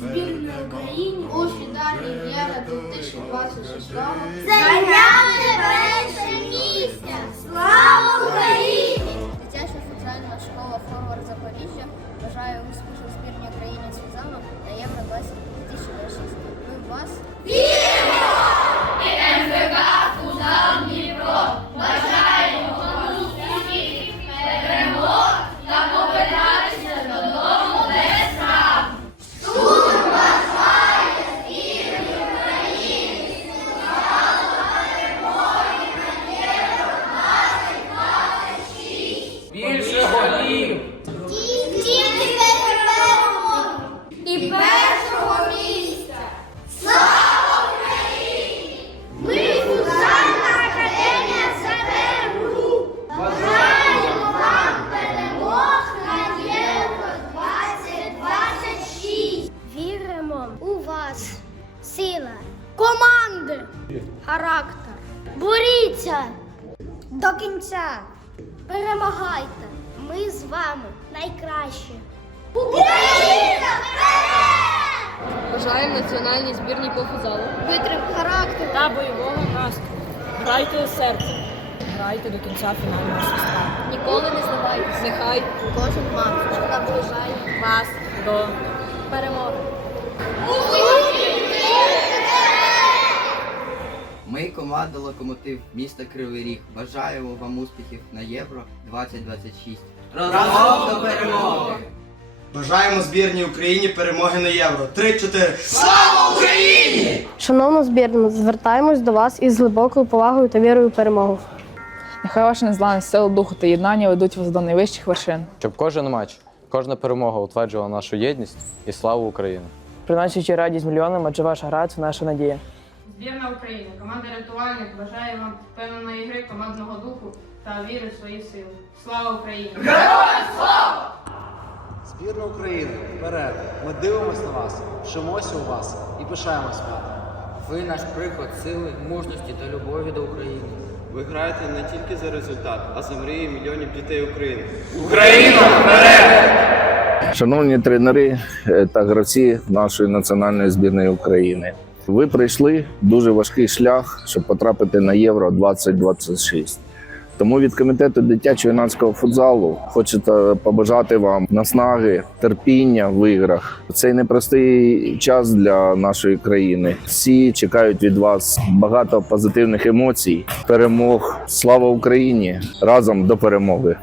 збірної України у фіналі Євро 2026 Зайняти перше місце! Слава Україні! Дитяча соціальна школа Форвард Запоріжжя бажає успіху Сила, команди, характер. Боріться до кінця. Перемагайте. Ми з вами найкращі. Україна! Бажаємо національній збірній по футзалу Витримки характеру. та бойового настрою. Грайте серцем. Грайте до кінця фінального свистка. Ніколи не здавайтеся. Нехай Кожен матч наближає вас до перемоги. Ми команда Локомотив міста Кривий Ріг. Бажаємо вам успіхів на Євро 2026. Разом до перемоги! Бажаємо збірній Україні перемоги на євро. 3-4. Слава Україні! Шановна збірна, звертаємось до вас із глибокою повагою та вірою у перемогу. Нехай ваша незламність, сила духу та єднання ведуть вас до найвищих вершин. Щоб кожен матч, кожна перемога утверджувала нашу єдність і славу України. Приносячи радість мільйонам, адже ваша гра це наша надія. Збірна України, команда рятувальник бажає вам впевненої гри, командного духу та віри в свої сили. Слава Україні! Збірна України, вперед! Ми дивимося на вас, вчимося у вас і пишаємось вами. Ви наш приклад сили, мужності та любові до України. Ви граєте не тільки за результат, а за мрії мільйонів дітей України. Україна! Шановні тренери е, та гравці нашої національної збірної України, ви пройшли дуже важкий шлях, щоб потрапити на Євро 2026. Тому від комітету дитячо-юнацького футзалу хочете побажати вам наснаги, терпіння в іграх. Цей непростий час для нашої країни. Всі чекають від вас багато позитивних емоцій, перемог. Слава Україні! Разом до перемоги!